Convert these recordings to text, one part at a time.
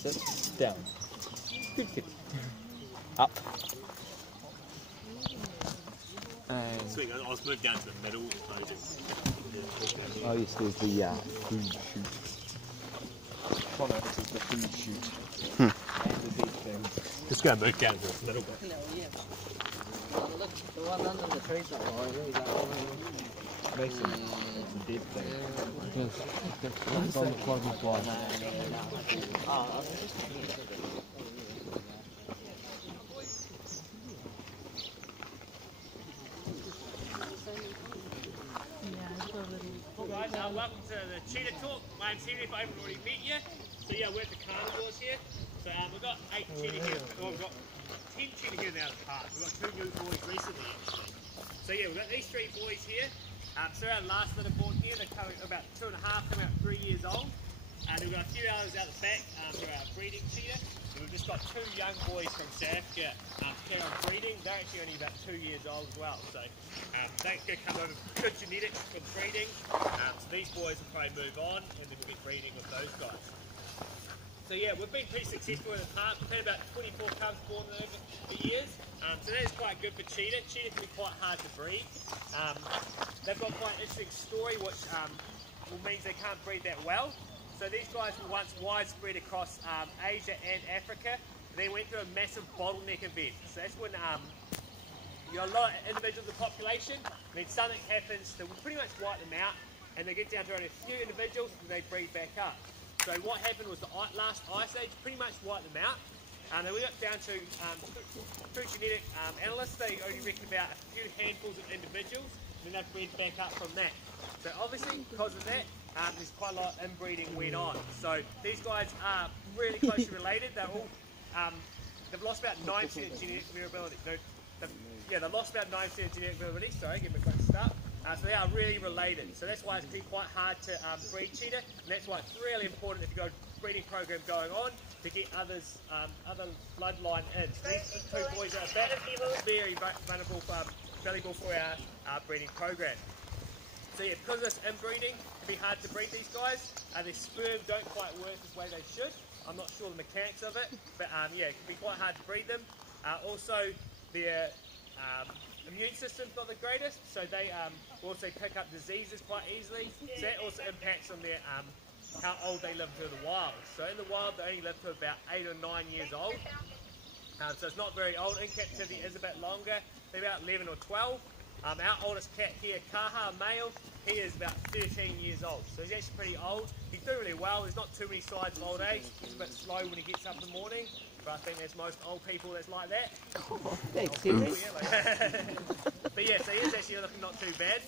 Sit. Down. Good, good. Up. And Sweet, I'll just move down to the middle. oh yes, there's the food chute. Connor, this is the food chute. And the deep thing. Just going to move down to the middle bit. Look, the one under the tree's not right. Mason, it's a deep thing. Yes, it's on the floating fly. Guys, welcome to the Cheetah Talk. My name's Henry, if I haven't already met you. So yeah, we're at the carnivores here. So we've got 8 cheetah here, well, we've got 10 cheetah here now at the park. We've got 2 new boys recently actually. So yeah, we've got these 3 boys here. So our last litter born here, they're coming about 2 1/2, coming out 3 years old. And we've got a few others out the back for our breeding cheetah. And we've just got 2 young boys from South Africa here on breeding. They're actually only about 2 years old as well. So they're going to come over with good genetics for breeding. So these boys will probably move on and then we'll be breeding with those guys. So yeah, we've been pretty successful in the park. We've had about 24 cubs born over the years. So that is quite good for cheetah. Cheetah can be quite hard to breed. They've got quite an interesting story which means they can't breed that well. So these guys were once widespread across Asia and Africa. They went through a massive bottleneck event. So that's when you got a lot of individuals in the population, and then something happens to pretty much wipe them out, and they get down to only a few individuals and they breed back up. So what happened was the last ice age pretty much wiped them out. And then we got down to, through genetic analysts, they only reckon about a few handfuls of individuals, and then they've bred back up from that. So obviously, because of that, there's quite a lot of inbreeding went on. So these guys are really closely related. They're all, they've lost about 9% of genetic variability. They've lost about 9% of genetic variability. Sorry, give me a quick start. So they are really related. So that's why it's been quite hard to breed cheetah, and that's why it's really important if you've got a breeding program going on to get others, other bloodline in. So these 2 boys are very valuable for our breeding program. So yeah, because of this inbreeding, it can be hard to breed these guys. Their sperm don't quite work the way they should. I'm not sure the mechanics of it, but yeah, it can be quite hard to breed them. Also, their immune system's not the greatest, so they also pick up diseases quite easily. So that also impacts on their how old they live to the wild. So in the wild, they only live to about 8 or 9 years old. So it's not very old. In captivity is a bit longer. They're about 11 or 12. Our oldest cat here, Kaha, male, he is about 13 years old. So he's actually pretty old. He's doing really well. There's not too many signs of old age. He's a bit slow when he gets up in the morning. But I think there's most old people that's like that. Thanks, Henry. But yeah, so he is actually looking not too bad.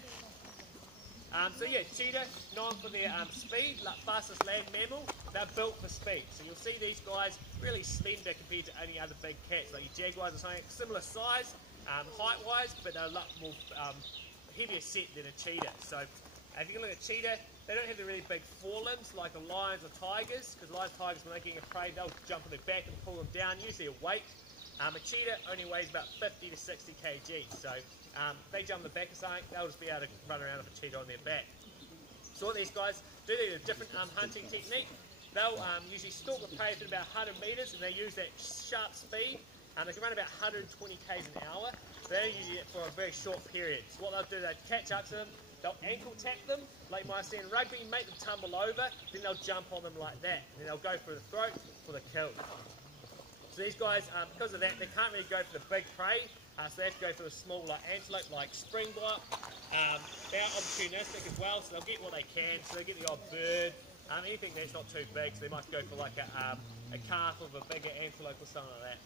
So yeah, cheetah, known for their speed, like fastest land mammal, they're built for speed. So you'll see these guys really slender compared to any other big cats, like your jaguars or something, similar size, height-wise, but they're a lot more heavier set than a cheetah. So if you can look at cheetah, they don't have the really big forelimbs like the lions or tigers, because lions and tigers, when they're getting prey, they'll jump on their back and pull them down, usually a weight. A cheetah only weighs about 50 to 60 kg, so they jump on the back of something, they'll just be able to run around with a cheetah on their back. So what these guys do, they have a different hunting technique. They'll usually stalk the prey for about 100 metres, and they use that sharp speed. They can run about 120 k's an hour. So they use it for a very short period. So what they'll do, they catch up to them, they'll ankle tap them, like you might see in rugby, make them tumble over, then they'll jump on them like that. And then they'll go for the throat for the kill. So these guys, because of that, they can't really go for the big prey, so they have to go for the small like antelope, like springbok. They're opportunistic as well, so they'll get what they can. So they get the odd bird, anything that's not too big, so they might go for like a calf of a bigger antelope or something like that.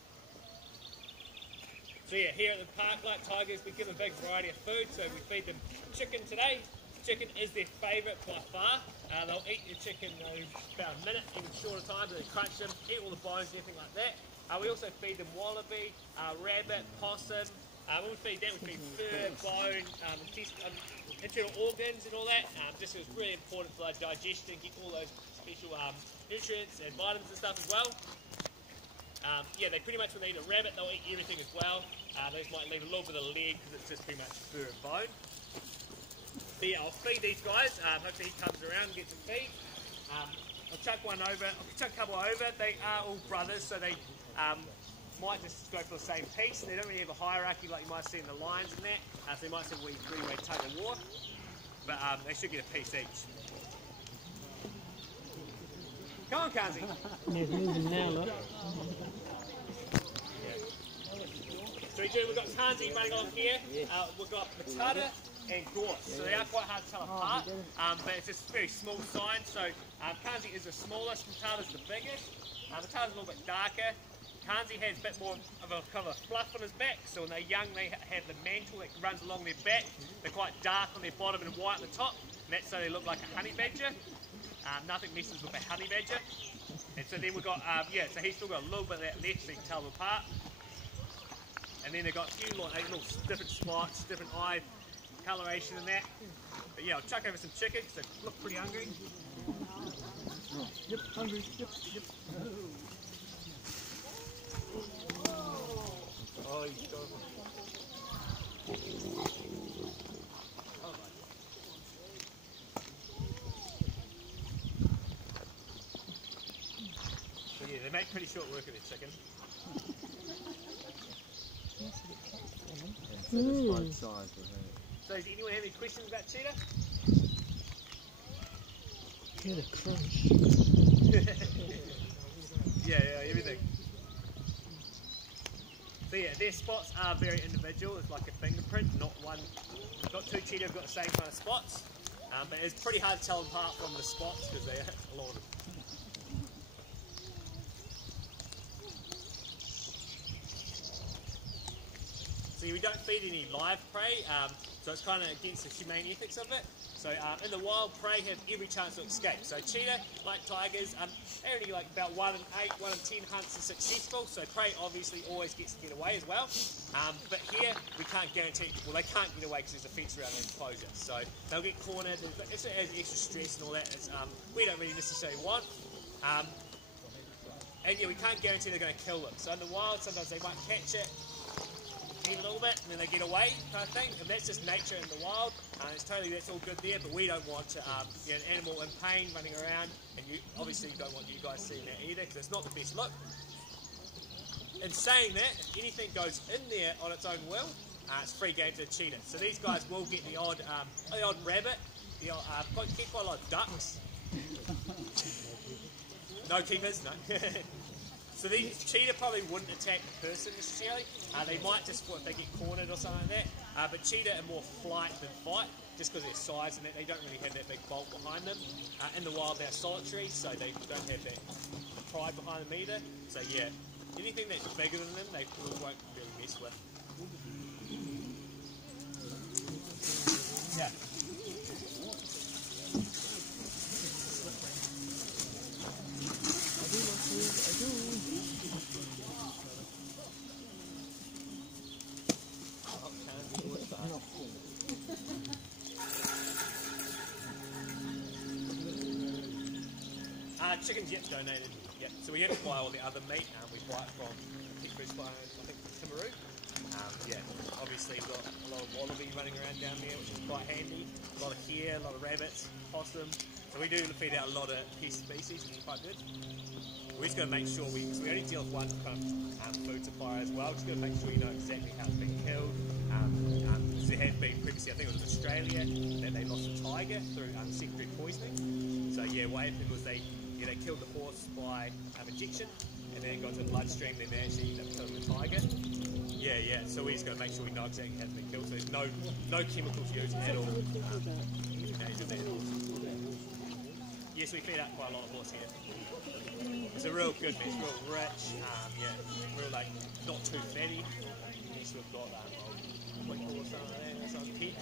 So yeah, here at the park, like tigers, we give them a big variety of food, so we feed them chicken today. Chicken is their favourite by far. They'll eat your chicken about a minute, even shorter time, but they crunch them, eat all the bones and everything like that. We also feed them wallaby, rabbit, possum. When we feed that, we feed fur, bone, internal organs and all that. Just so it's really important for their digestion, get all those special nutrients and vitamins and stuff as well. Yeah, they pretty much, when they eat a rabbit, they'll eat everything as well. They just might leave a little bit of leg because it's just pretty much fur and bone. But yeah, I'll feed these guys. Hopefully he comes around and gets some feed. I'll chuck one over. I'll chuck a couple over. They are all brothers, so they might just go for the same piece. They don't really have a hierarchy like you might see in the lions and that. So you might see three-way tug of war, but they should get a piece each. Come on, Kanzi. He's moving now, look. So we've got Kanzi running on here. We've got Matata and Gorse. So they are quite hard to tell apart, but it's just very small signs. So Kanzi is the smallest, Matata's the biggest. Matata's a little bit darker. Kanzi has a bit more of a kind of a fluff on his back, so when they're young they have the mantle that runs along their back. They're quite dark on their bottom and white on the top, and that's so they look like a honey badger. Nothing messes with a honey badger. And so then we've got, so he's still got a little bit of that left so you can tell them apart. And then they've got a few little different spots, different eye coloration and that. But yeah, I'll chuck over some chicken because they look pretty hungry. Yep, hungry. Yep, yep. Oh, he's got So yeah, they make pretty short work of their chicken. Satisfied size, So does anyone have any questions about Cheetah? Get a crunch. Yeah, everything. So yeah, their spots are very individual. It's like a fingerprint, not two cheetah have got the same kind of spots. But it's pretty hard to tell them apart from the spots because they're a lot of them. So we don't feed any live prey, so it's kind of against the humane ethics of it. So in the wild, prey have every chance to escape. So cheetah, like tigers, only like about 1 in 8, 1 in 10 hunts are successful. So prey obviously always gets to get away as well. But here we can't guarantee. Well, they can't get away because there's a fence around the enclosure. So they'll get cornered. It adds extra stress and all that. We don't really necessarily want. And yeah, we can't guarantee they're going to kill them. So in the wild, sometimes they might catch it, eat a little bit, and then they get away, kind of thing. And that's just nature in the wild. That's all good there, but we don't want an animal in pain running around, and you obviously don't want you guys seeing that either, because it's not the best look. In saying that, if anything goes in there on its own will, it's free game to the cheetah. So these guys will get the odd rabbit, keep quite a lot of ducks. No keepers, no. So these cheetah probably wouldn't attack the person necessarily. They might just if they get cornered or something like that. But cheetah are more flight than fight, just because of their size and that they don't really have that big bulk behind them. In the wild, they're solitary, so they don't have that pride behind them either. So yeah, anything that's bigger than them, they won't really mess with. Yeah. Chickens, yep, donated. Yep. So we have to buy all the other meat. We buy it from I think Timaru. Yeah, obviously we've got a lot of wallaby running around down there, which is quite handy. A lot of hare, a lot of rabbits, possum. So we do feed out a lot of pest species, which is quite good. We just got to make sure because we only deal with one kind of food supplier as well. Just got to make sure you know exactly how it's being killed. There has been previously, I think it was Australia, that they lost a tiger through secondary poisoning. So yeah, what happened was they killed the horse by injection, and then it got to the bloodstream, then they actually ended up killing the tiger. Yeah. So we just got to make sure we know exactly how it's been killed. So there's no chemicals used at all. Yes, we feed out quite a lot of horse here. It's a real good meat, it's real rich, real not too fatty. Yes, we've got what do you call something like that? That's on pig.